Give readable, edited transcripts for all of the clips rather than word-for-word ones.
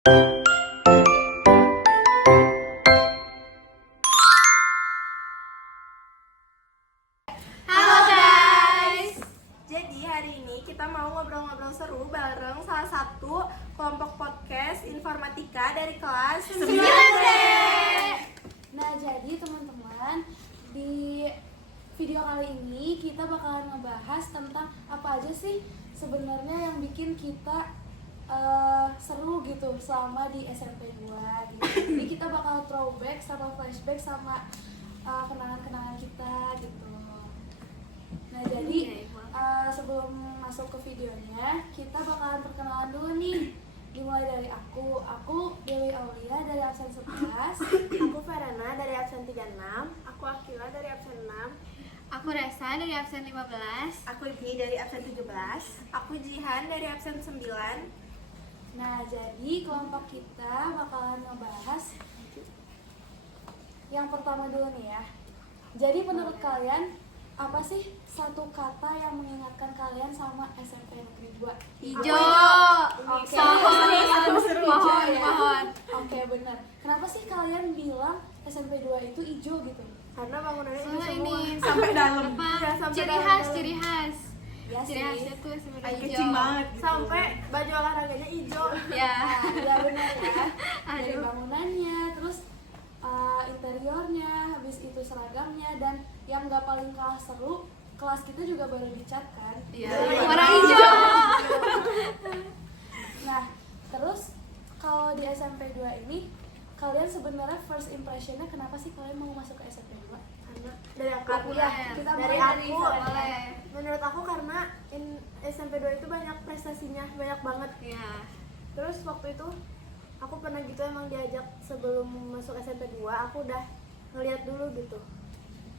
Halo guys. Jadi hari ini kita mau ngobrol-ngobrol seru bareng salah satu kelompok podcast informatika dari kelas 9D. Nah, jadi teman-teman, di video kali ini kita bakalan ngebahas tentang apa aja sih sebenarnya yang bikin kita seru gitu selama di SMP 2 gitu. Jadi kita bakal throwback sama flashback sama kenangan-kenangan kita gitu. Nah, jadi sebelum masuk ke videonya, kita bakalan perkenalan dulu nih. Dimulai dari aku Dewi Aulia dari absen 11. Aku Verena dari absen 36. Aku Akila dari absen 6. Aku Resa dari absen 15. Aku Ibi dari absen 17. Aku Jihan dari absen 9. Nah, jadi kelompok kita bakalan ngebahas yang pertama dulu nih ya. Jadi menurut kalian, apa sih satu kata yang mengingatkan kalian sama SMP Negeri 2? Hijau. Oke. Pohon. Oke, benar. Kenapa sih kalian bilang SMP 2 itu hijau gitu? Karena bangunannya Soalnya semua ini sampai dalam. apa? Ya, sampai Ciri dalam khas, banget. ciri khas. Ya Ciri sih. khasnya tuh sebenarnya hijau. Kecil banget gitu. Sampai baju olahraganya hijau. Ya. Ya benar ya. Dari Aduh. bangunannya, terus interiornya, habis itu seragamnya, dan yang nggak paling kalah seru, kelas kita juga baru dicat kan. Iya. Iya. Warna hijau. Nah, terus kalau di SMP 2 ini, kalian sebenarnya first impressionnya kenapa sih kalian mau masuk ke SMP 2? Karena dari aku Ya, kita dari mulai aku Boleh. menurut aku karena SMP 2 itu banyak prestasinya, banyak banget. Ya. Terus waktu itu aku pernah gitu emang diajak sebelum masuk SMP 2, aku udah ngeliat dulu gitu.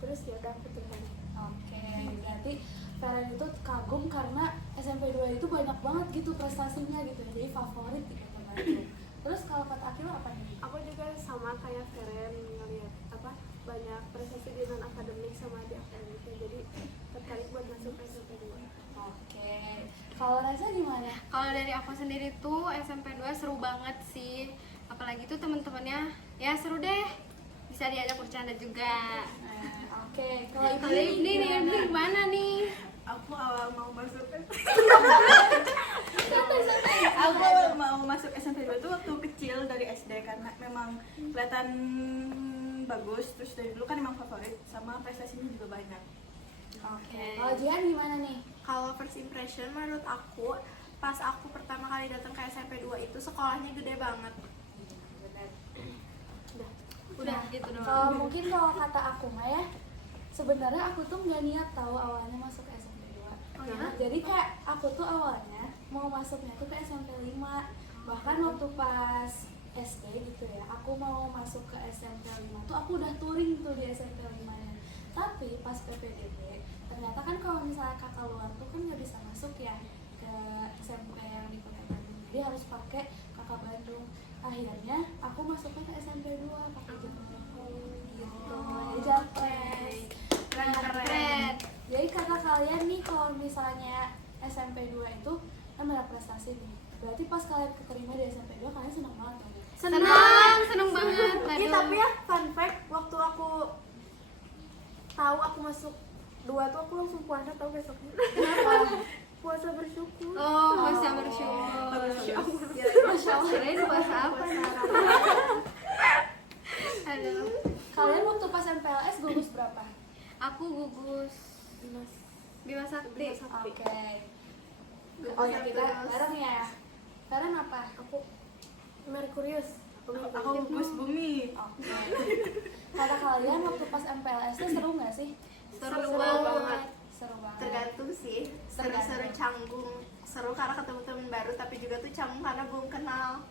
Terus ya udah aku tertarik. Oke, berarti Feren itu kagum karena SMP 2 itu banyak banget gitu prestasinya gitu, jadi favorit gitu teman itu. Terus kalau kata Akila apa nih? Aku juga sama kayak Feren ngeliat apa banyak prestasi di non akademik sama di akademiknya, jadi tertarik buat masuk ke SMP 2. Oke, kalau Reza gimana? Kalau dari aku sendiri tuh SMP 2 seru banget sih. Apalagi tuh teman-temannya ya seru deh. Bisa diajak bercanda juga. Oke, kalau Ibu Kalau ini nih, ini gimana nih? Aku awal mau masuk SMP 2 tuh waktu kecil dari SD karena memang kelihatan bagus, terus dari dulu kan emang favorit sama prestasinya juga banyak. Oke, kalau Jihan gimana nih? Kalau first impression menurut aku pas aku pertama kali datang ke SMP 2 itu sekolahnya gede banget. Udah gitu doang. Kalau mungkin kalau kata aku mah ya, sebenarnya aku tuh nggak niat tahu awalnya masuk ke SMP 2. Oh ya? Jadi kayak aku tuh awalnya mau masuknya tuh ke SMP 5. Bahkan waktu pas SD gitu ya, aku mau masuk ke SMP 5 tuh aku udah touring tuh di SMP 5 nya. Tapi pas PPDB, ternyata kan kalau misalnya kakak luar tuh kan nggak bisa masuk ya ke SMP yang di Kota Bandung. Jadi harus pakai kakak Bandung. Akhirnya aku masuknya ke SMP 2 pakai jalur gitu. Jadi japres. Keren. Jadi kata kalian nih kalau misalnya SMP 2 itu kan banyak prestasi nih. Berarti pas kalian keterima di SMP 2 kalian senang banget kan? Seneng banget. Iya, Aduh. tapi ya fun fact, waktu aku tahu aku masuk 2 tuh aku langsung puasa tahu besoknya. Puasa bersyukur. Oh, bisa bersyukur. Masya Allah. Kirain puasa apa nih? Aduh. Kalian waktu pas MPLS gugus berapa? Aku gugus Bima Sakti. Oke. Oh ya kita bareng ya. Bareng apa? Aku Merkurius. Aku gugus bumi. Oke. Kata kalian waktu pas MPLS nya seru nggak sih? Seru banget. Seru banget. Tergantung sih, seru-seru canggung, seru karena ketemu teman baru, tapi juga tuh canggung karena belum kenal.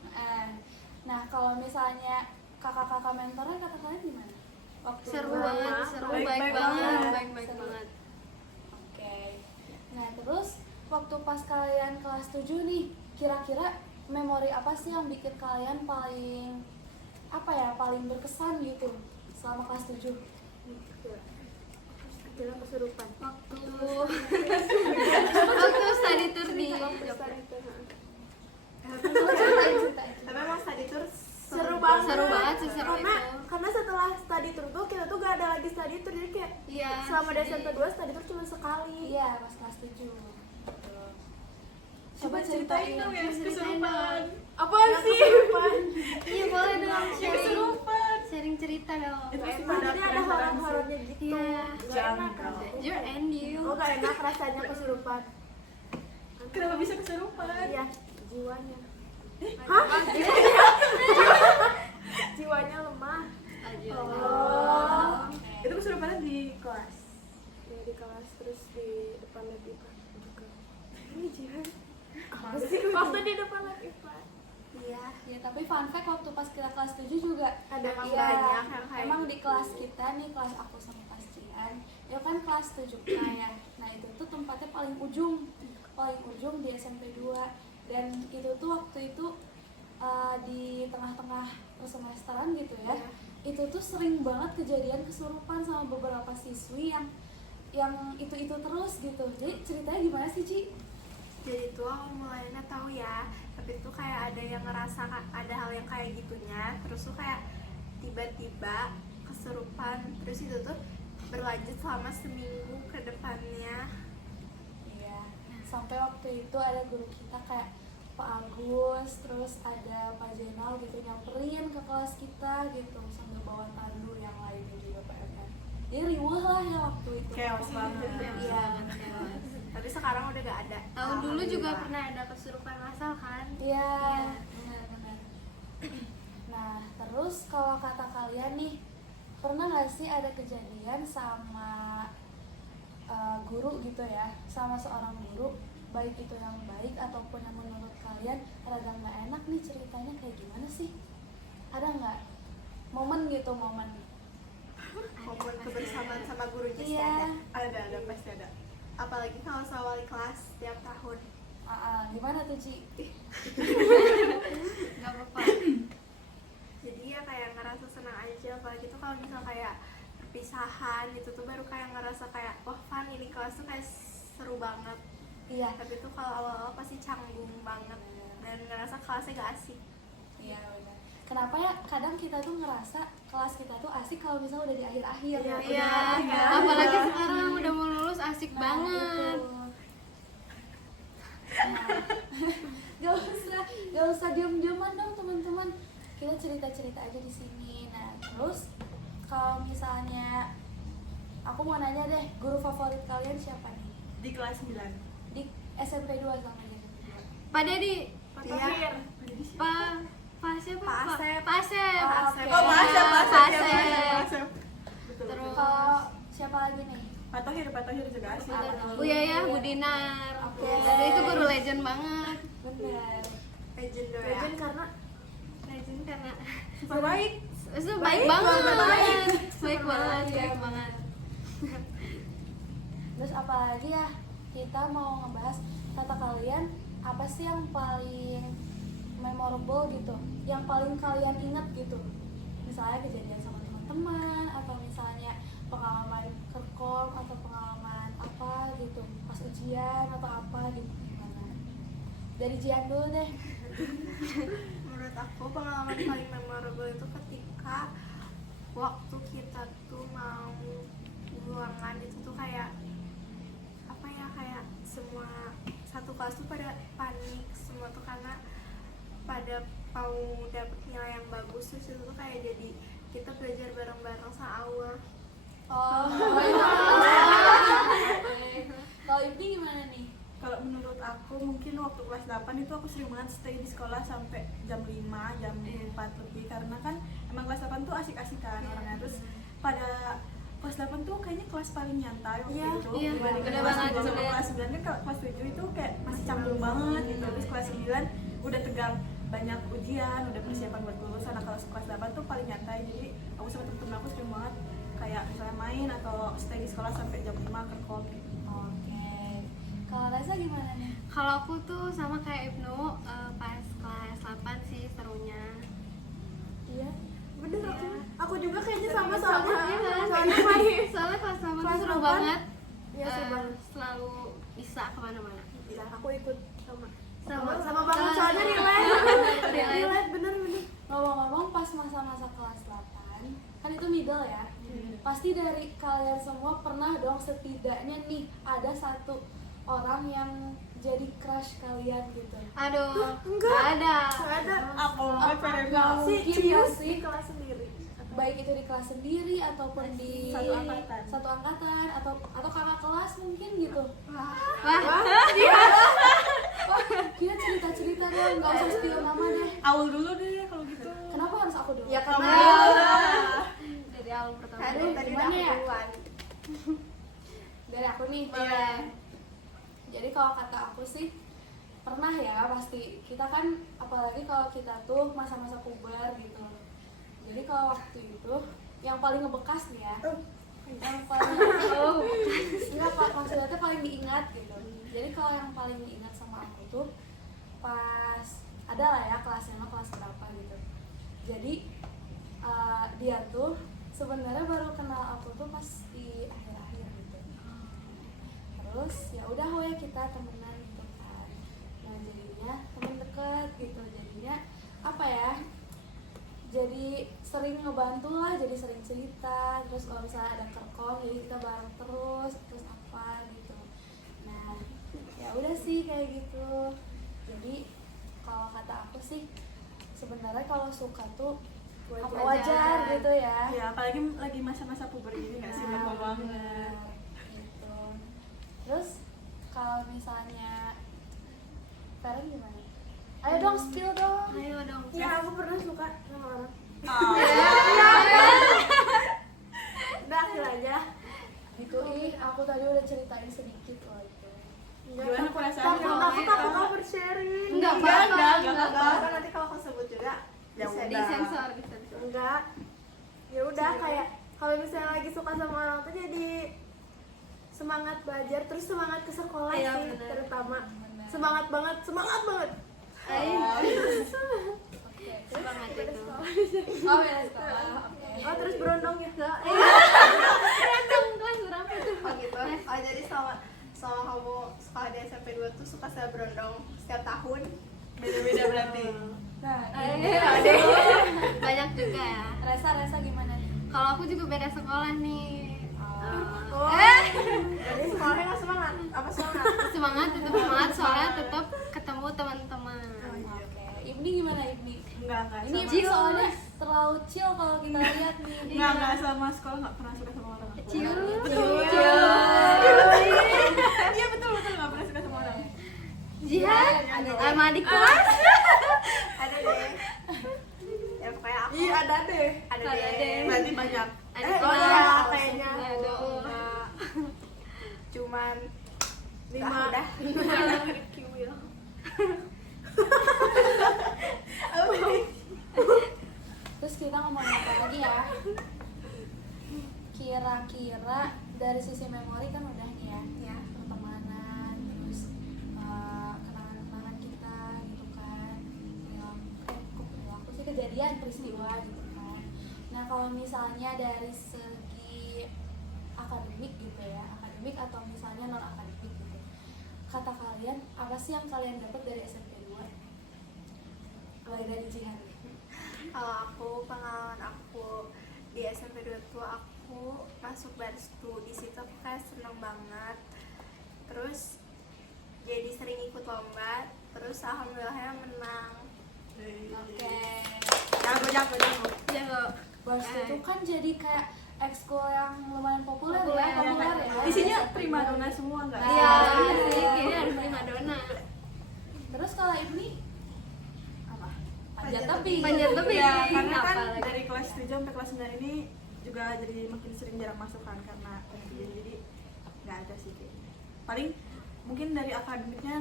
Nah kalau misalnya kakak-kakak mentornya kata kalian gimana? Waktu Seru dulu? banget, seru Baik baik banget. banget, baik Seru. banget. Oke. Nah terus waktu pas kalian kelas 7 nih, kira-kira memori apa sih yang bikin kalian paling paling berkesan gitu selama kelas 7? Kecilnya kesurupan. Waktu study tour di Jogja. Ceritain. Tapi emang study tour seru banget. Seru banget sih, seru karena itu. karena setelah study tour tuh kita tuh gak ada lagi study tour, jadi kayak Iya, selama dari sedih. SMP 2 study tour cuma sekali. Iya, pas kelas 7. Coba ceritain dong ya kesurupan. Apaan sih? Iya boleh dong Yang sharing, kesurupan. sharing cerita dong. Itu pasti Emang pada jadi ada penasaran horor-horornya gitu. Iya. Gak enak. Janggal. You and you. Oh gak enak rasanya kesurupan. Kenapa bisa kesurupan? Iya, jiwanya. Hah? Jiwanya lemah. Aja. Oh. Itu kesurupannya di kelas. Ya di kelas terus di depan lab IPA juga. Ini jiwa. Apa sih? Waktu di depan lab IPA. Iya. Ya, tapi fun fact waktu pas kita kelas 7 juga Ada emang iya, banyak yang kayak emang gitu. di kelas kita nih, kelas aku sama kelas Cian, ya kan kelas 7K ya. Nah, itu tuh tempatnya paling ujung di SMP 2. Dan itu tuh waktu itu di tengah-tengah semesteran gitu ya. Itu tuh sering banget kejadian kesurupan sama beberapa siswi yang itu terus gitu. Jadi ceritanya gimana sih, Ci? Jadi tuh aku mulainya tahu ya, tapi tuh kayak ada yang ngerasa ada hal yang kayak gitunya, terus tuh kayak tiba-tiba kesurupan, terus itu tuh berlanjut selama seminggu ke depannya. Iya, sampai waktu itu ada guru kita kayak Pak Agus, terus ada Pak Jenal gitu nyamperin ke kelas kita gitu sambil bawa tandu yang lainnya juga PMN. Jadi riuh lah ya waktu itu. Chaos banget. Iya. Tapi sekarang udah gak ada. Tahun dulu juga Alhamdulillah. pernah ada kesurupan massal kan? Iya, benar-benar. Nah, terus kalau kata kalian nih, pernah nggak sih ada kejadian sama guru gitu ya, sama seorang guru, baik itu yang baik ataupun yang menurut kalian rada nggak enak nih ceritanya kayak gimana sih? Ada nggak momen gitu, momen? Momen kebersamaan sama gurunya sih Iya. ada. Ada pasti ada. Apalagi kalau sama wali kelas tiap tahun. Gimana tuh, Ci? Gak apa-apa. Jadi ya kayak ngerasa senang aja, apalagi tuh kalau misal kayak perpisahan gitu tuh baru kayak ngerasa kayak wah fun, ini kelas tuh kayak seru banget. Iya. Tapi tuh kalau awal-awal pasti canggung banget dan ngerasa kelasnya gak asik. Iya, benar. Kenapa ya kadang kita tuh ngerasa kelas kita tuh asik kalau misalnya udah di akhir-akhir. Iya, Iya, Iya. apalagi sekarang udah mau lulus asik Nah, banget. itu. Nah, gak usah diam-diaman dong teman-teman. Kita cerita-cerita aja di sini. Nah, terus kalau misalnya aku mau nanya deh, guru favorit kalian siapa nih? Di kelas 9. Di SMP 2 sama di SMP 2. Pak Dedi, Iya. Pak siapa? Pak Asep. Pak Asep. Oh, oke. Oh, Asep. Asep. Betul. Terus Kalau siapa lagi nih? Pak Tohir juga asik. Bu Yaya, Bu Dinar. Oke. Dan itu guru legend banget. Bener. Legend ya. Legend karena Legend karena Super baik. itu baik Baik banget. banget. Baik banget, Iya, baik banget. Terus apalagi ya, kita mau ngebahas kata kalian apa sih yang paling memorable gitu, yang paling kalian ingat gitu, misalnya kejadian sama teman-teman atau misalnya pengalaman kerkom atau pengalaman apa gitu pas ujian atau apa gitu. Gimana? Dari Jian dulu deh. Menurut aku pengalaman paling memorable itu ketika waktu kita tuh mau ruangan itu tuh kayak apa ya, kayak semua satu kelas tuh pada panik semua tuh karena pada mau dapet nilai yang bagus, terus itu tuh kayak jadi kita belajar bareng-bareng sama Oh. Kalau Ibi gimana nih? Kalau menurut aku mungkin waktu kelas 8 itu aku sering banget stay di sekolah sampai jam 5, jam 4 lebih karena kan emang kelas 8 tuh asik-asikan orangnya. Terus pada kelas 8 tuh kayaknya kelas paling nyantai waktu Iya, itu iya, dibandingkan bener kelas banget, 7 sama bener. kelas 9 kan. Kalau kelas 7 itu kayak masih canggung banget gitu. Terus kelas 9 udah tegang, banyak ujian, udah persiapan buat lulusan. Nah, kalau kelas 8 tuh paling nyantai. Jadi aku sama temen-temen aku sering banget kayak misalnya main atau stay di sekolah sampai jam 5 kerkom gitu. Oke. Kalau Reza gimana nih? Kalau aku tuh sama kayak Ibnu, pas kelas 8 sih serunya. Iya, bener Iya. aku juga kayaknya sama soalnya Iya. soalnya main. Soalnya kelas 8 tuh Kelas seru 8, banget. iya, seru banget. Selalu bisa kemana-mana. Iya, aku ikut sama sama banget soalnya relate bener. Ngomong-ngomong pas masa-masa kelas 8 kan itu middle ya. Pasti dari kalian semua pernah dong setidaknya nih ada satu orang yang jadi crush kalian gitu. Aduh, Enggak ada. Apa banget pengen Nggak si mungkin ya Cius sih, di kelas sendiri. baik itu di kelas sendiri ataupun di Satu angkatan. atau kakak kelas mungkin gitu. Wah, Wah, kita cerita dong, nggak usah spill nama deh. Awal dulu deh kalau gitu. Kenapa harus aku dulu? Ya karena dari awal pertama. tadi udah gimana ya? duluan. Dari aku nih. Iya. Jadi kalau kata aku sih pernah ya pasti. Kita kan apalagi kalau kita tuh masa-masa puber gitu. Jadi kalau waktu itu yang paling ngebekas nih ya. Yang paling enggak Pak, maksudnya tuh paling diingat gitu. Jadi kalau yang paling diingat sama aku tuh pas ada lah ya kelas 5 kelas berapa gitu. Jadi dia tuh sebenarnya baru kenal aku tuh pas di akhir-akhir gitu. Terus ya udah we kita temenan gitu kan. Nah jadinya temen deket gitu. Jadinya apa ya? Jadi sering ngebantu lah, jadi sering cerita. Terus kalau misalnya ada kerkong jadi kita bareng terus apa gitu. Nah ya udah sih kayak gitu. Jadi kalau kata aku sih sebenarnya kalau suka tuh wajar gitu ya. Ya apalagi lagi masa-masa puber gini nggak sih, gampang banget. Gitu. Terus kalau misalnya Feren gimana? Ayo dong spill dong. Ayo dong. Ya aku pernah suka sama orang. Oh. Udah akhir aja. Gitu aku tadi udah ceritain sedikit loh itu. Gimana perasaannya? Takut aku bersharing. Enggak Enggak, apa-apa. Kan nanti kalau aku sebut juga Ya bisa Di sensor, di sensor. Enggak. Ya udah kayak kalau misalnya lagi suka sama orang tuh jadi semangat belajar terus semangat ke sekolah Iya, sih bener. terutama. Bener. Semangat banget. Ayo. Oke. Semangat itu. Oh beda sekolah. Oke. Oh terus berondong juga. Random kelas berapa tuh? Oh gitu. Oh jadi selama kamu sekolah di SMP 2 tuh suka saya berondong setiap tahun. Beda-beda berarti. Nah, Ada. Banyak juga ya. Resa gimana nih? Kalau aku juga beda sekolah nih. Oh. Jadi sekolahnya nggak semangat. Apa semangat? Semangat, tetap semangat soalnya tetap ketemu teman-teman. Oke. Ibni gimana Ibni? Enggak Ini sama. Ibni soalnya terlalu chill kalau kita lihat nih. Enggak sama sekolah, enggak pernah suka sama orang. Cium. Betul. Cium. Iya betul enggak pernah suka sama orang. Jihad. Ada. Sama adik kelas. Ada deh. Ya pokoknya aku. Iya ada deh. Ada Ada deh. deh. Berarti banyak. Adik Oh kelas. iya, kayaknya Aduh. enggak. Cuman 5 udah. Kiwil. Terus kita ngomongin apa lagi ya? Kira-kira dari sisi memori kan udah nih ya, Ya. pertemanan, terus kenangan-kenangan kita gitu kan, yang kok perilaku sih kejadian peristiwa gitu kan. Nah kalau misalnya dari segi akademik gitu ya, akademik atau misalnya non akademik gitu, kata kalian apa sih yang kalian dapat dari SMP 2? Mulai dari Jihan. Kalau aku pengalaman aku di SMP 2 tuh aku masuk Barstu. Di situ aku kayak seneng banget. Terus jadi sering ikut lomba. Terus alhamdulillahnya menang. Oke. Jago. Jago. Barstu itu kan jadi kayak ekskul yang lumayan populer Populer, ya, populer ya. Isinya primadona semua enggak? Iya, Ah. sih. Ini harus primadona. Terus kalau ini apa? Panjat tebing. Panjat tebing. Ya, karena kan Apalagi. dari kelas 7 sampai kelas 9 ini juga jadi makin sering jarang masuk kan karena jadi nggak ada sih kayaknya. Paling mungkin dari akademiknya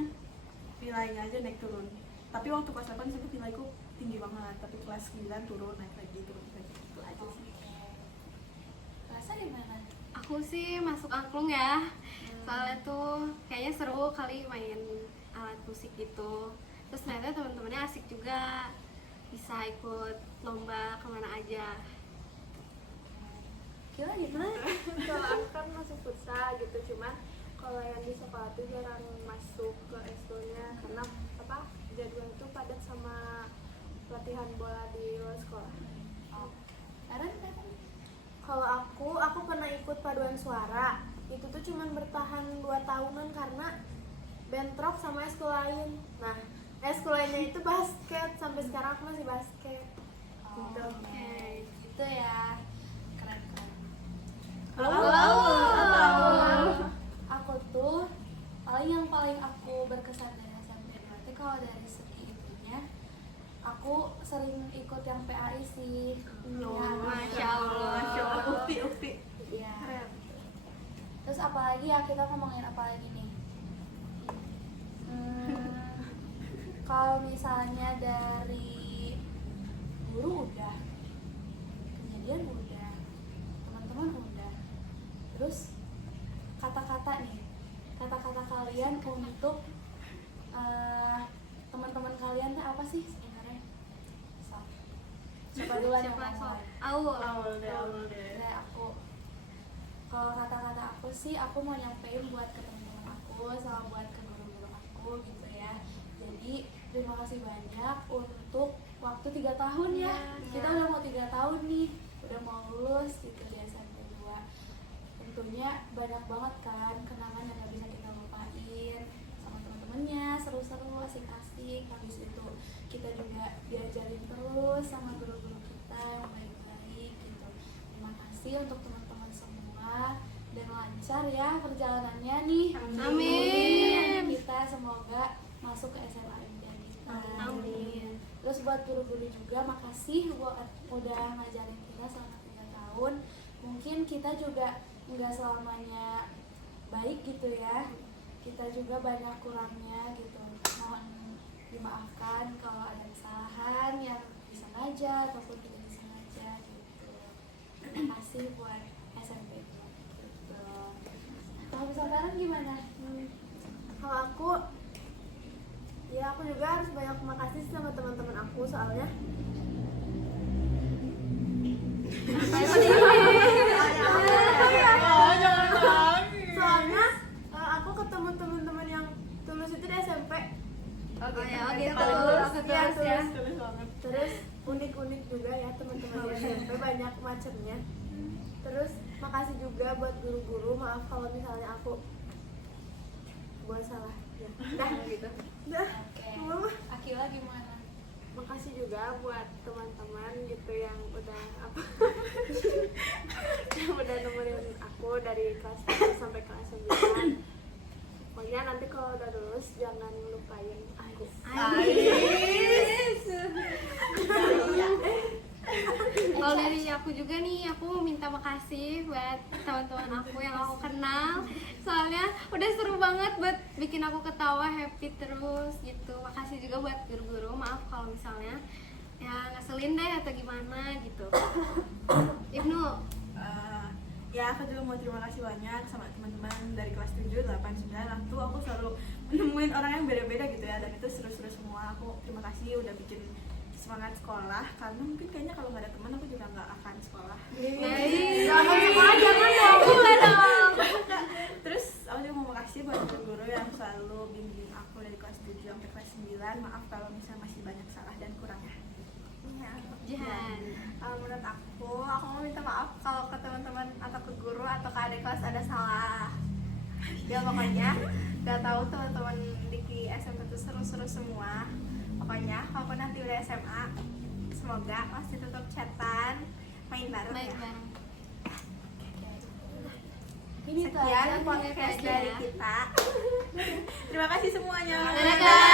nilainya aja naik turun. Tapi waktu kelas 8 saya nilaiku tinggi banget, tapi kelas 9 turun naik lagi turun lagi itu aja sih. Rasa gimana? Aku sih masuk angklung ya. Soalnya tuh kayaknya seru kali main alat musik gitu. Terus ternyata teman-temannya asik juga. Bisa ikut lomba kemana aja. Kira gimana? Kalau aku kan masuk futsal gitu, cuman kalau yang di sekolah tuh jarang masuk ke ekskulnya karena apa jadwal itu padat sama latihan bola di luar sekolah. Aaron? Kalau aku pernah ikut paduan suara. Itu tuh cuman bertahan 2 tahunan karena bentrok sama eskul lain. Nah, eskul lainnya itu basket. Sampai sekarang aku masih basket. Gitu. Oke, gitu ya. Keren. Aku tuh yang paling aku berkesan dari SMP berarti kalau dari segi itunya aku sering ikut yang PAI sih. Masya Allah. Ukti. Iya. Terus apalagi ya, kita ngomongin apa lagi nih? Kalau misalnya dari guru udah, kejadian udah, teman-teman udah. Terus kata-kata nih, kata-kata kalian untuk teman-teman kalian tuh apa sih sebenarnya? Coba duluan yang Siapa ngomong. sok? Awal. Awal deh. Dari aku, kalau kata-kata aku sih, aku mau nyampein buat ke teman-teman aku sama buat ke guru-guru aku gitu ya. Jadi terima kasih banyak untuk waktu 3 tahun ya. Kita udah mau 3 tahun nih, udah mau lulus gitu di SMP 2. Tentunya banyak banget kan kenangan yang gak bisa kita lupain sama teman-temannya, seru-seru, asik-asik. Habis itu kita juga diajarin terus sama guru-guru kita yang baik-baik gitu. Terima kasih untuk teman-teman semua dan lancar ya perjalanannya nih. Amin. Kita semoga masuk ke SMA impian kita. Amin. Terus buat guru-guru juga makasih buat udah ngajarin kita selama 3 tahun. Mungkin kita juga nggak selamanya baik gitu ya. Kita juga banyak kurangnya gitu. Mohon dimaafkan kalau ada kesalahan yang disengaja ataupun tidak disengaja gitu. Terima kasih buat SMP gitu. Kalau misalkan gimana? Kalau aku ya aku juga harus banyak makasih sama teman-teman aku soalnya soalnya aku ketemu teman-teman yang tulus itu di SMP. Oh ya, Gitu. gitu. Iya, Tulus ya. Tulus banget. Terus unik-unik juga ya teman-teman di SMP, banyak macamnya. Terus makasih juga buat guru-guru, maaf kalau misalnya aku buat salah ya. Dah gitu. Dah. Oke. Mama. Akila gimana? Makasih juga buat teman-teman gitu yang udah apa yang udah nemenin aku dari kelas 1 sampai kelas 9. Pokoknya nanti kalau udah lulus jangan lupain aku. Kalau dari aku juga nih, aku mau minta makasih buat teman-teman aku yang aku kenal. Soalnya udah seru banget buat bikin aku ketawa, happy terus gitu. Makasih juga buat guru-guru. Maaf kalau misalnya ya ngeselin deh atau gimana gitu. Ibnu, Ya aku juga mau terima kasih banyak sama teman-teman dari kelas 7, 8, 9. Aku selalu menemuin orang yang beda-beda gitu ya, dan itu seru-seru semua. Aku terima kasih udah bikin semangat sekolah, karena mungkin kayaknya kalau nggak ada teman aku juga nggak akan sekolah. Jangan sekolah, jangan dong. Terus aku juga mau makasih buat guru yang selalu bimbing aku dari kelas 7 sampai kelas 9. Maaf kalau misalnya masih banyak salah dan kurangnya. Jihan. Menurut aku mau minta maaf kalau ke teman-teman atau ke guru atau ke adik kelas ada salah. Ya pokoknya gak tahu teman-teman di SMP itu seru-seru semua. Pokoknya kalau nanti udah SMA, semoga pasti tetap chatan, main bareng Baik ya. bareng. Ini tuh Sekian aja nih, podcast aja dari ya. kita. Terima kasih semuanya. Dadah.